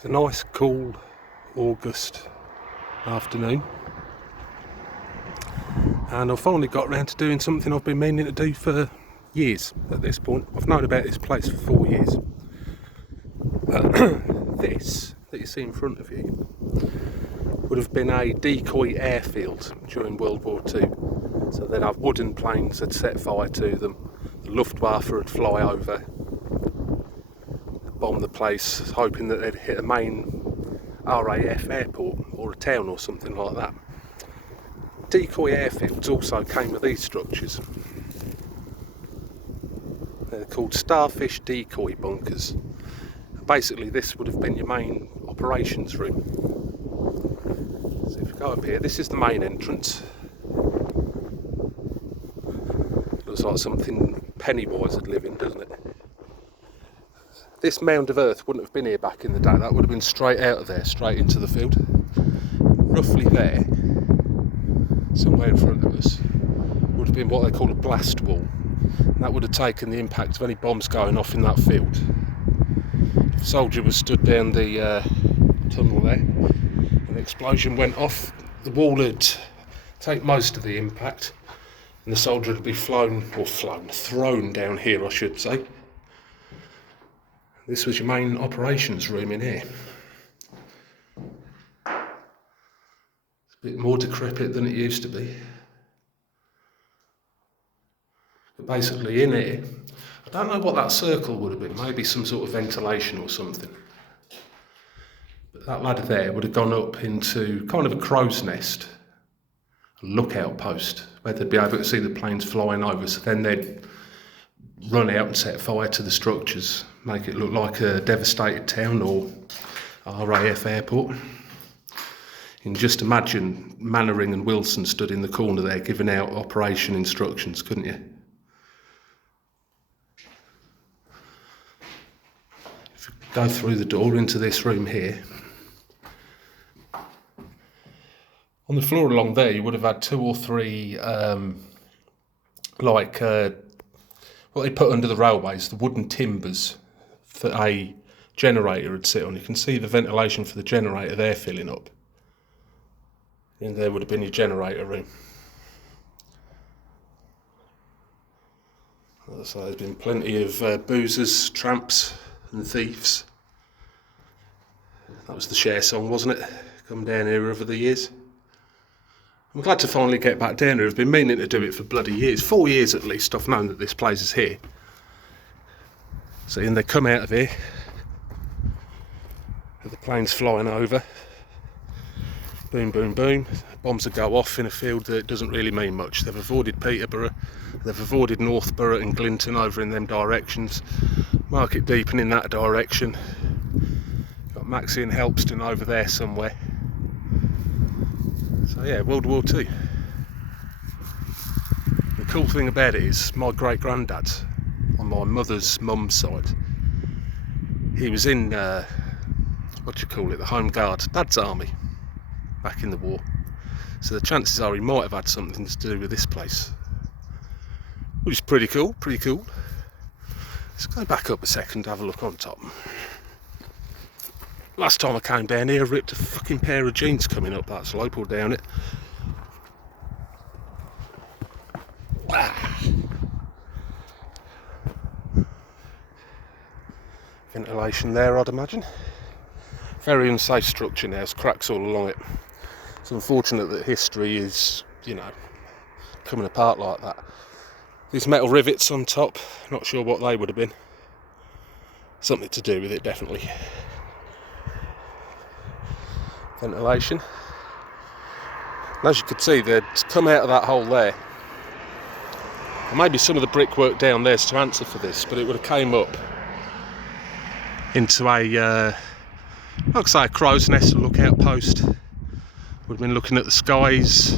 It's a nice cool August afternoon and I've finally got around to doing something I've been meaning to do for years at this point. I've known about this place for 4 years. This that you see in front of you would have been a Decoy Airfield during World War II. So they'd have wooden planes that set fire to them, the Luftwaffe would fly over, bomb the place, hoping that they'd hit a main RAF airport or a town or something like that. Decoy airfields also came with these structures. They're called Starfish Decoy Bunkers. Basically this would have been your main operations room. So if you go up here, this is the main entrance. Looks like something Pennywise would live in, doesn't it? This mound of earth wouldn't have been here back in the day. That would have been straight out of there, straight into the field. Roughly there, somewhere in front of us, would have been what they call a blast wall. And that would have taken the impact of any bombs going off in that field. If a soldier was stood down the tunnel there, and the explosion went off, the wall would take most of the impact, and the soldier would be thrown down here, I should say. This was your main operations room in here. It's a bit more decrepit than it used to be. But basically in here, I don't know what that circle would have been, maybe some sort of ventilation or something. But that ladder there would have gone up into kind of a crow's nest, a lookout post, where they'd be able to see the planes flying over, so then they'd run out and set fire to the structures, make it look like a devastated town or RAF airport. You can just imagine Mannering and Wilson stood in the corner there giving out operation instructions, couldn't you? If you go through the door into this room here, on the floor along there you would have had 2 or 3 what they put under the railways, the wooden timbers that a generator would sit on. You can see the ventilation for the generator there filling up. And there would have been your generator room. So there's been plenty of boozers, tramps and thieves. That was the Cher song, wasn't it? Come down here over the years. I'm glad to finally get back down here. I've been meaning to do it for bloody years. 4 years at least I've known that this place is here. So and they come out of here with the planes flying over. Boom, boom, boom. Bombs will go off in a field that doesn't really mean much. They've avoided Peterborough, they've avoided Northborough and Glinton over in them directions. Market Deepen in that direction. Got Maxie and Helpston over there somewhere. So yeah, World War II. The cool thing about it is my great-granddad, on my mother's mum's side, he was in, the Home Guard, Dad's army, back in the war. So the chances are he might have had something to do with this place. Which is pretty cool. Let's go back up a second, have a look on top. Last time I came down here, I ripped a fucking pair of jeans coming up that slope or down it. Ventilation there, I'd imagine. Very unsafe structure now, there's cracks all along it. It's unfortunate that history is, coming apart like that. These metal rivets on top, not sure what they would have been. Something to do with it, definitely. Ventilation. And as you could see, they'd come out of that hole there. And maybe some of the brickwork down there's to answer for this, but it would have came up into a, like I say, a crow's nest, a lookout post. Would have been looking at the skies,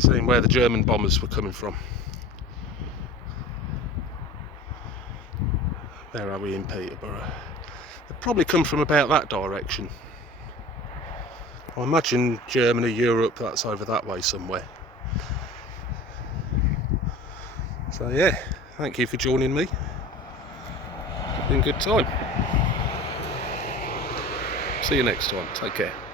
seeing where the German bombers were coming from. Where are we in Peterborough? They'd probably come from about that direction. I imagine Germany, Europe, that's over that way somewhere. So yeah, thank you for joining me. It's been a good time. See you next time. Take care.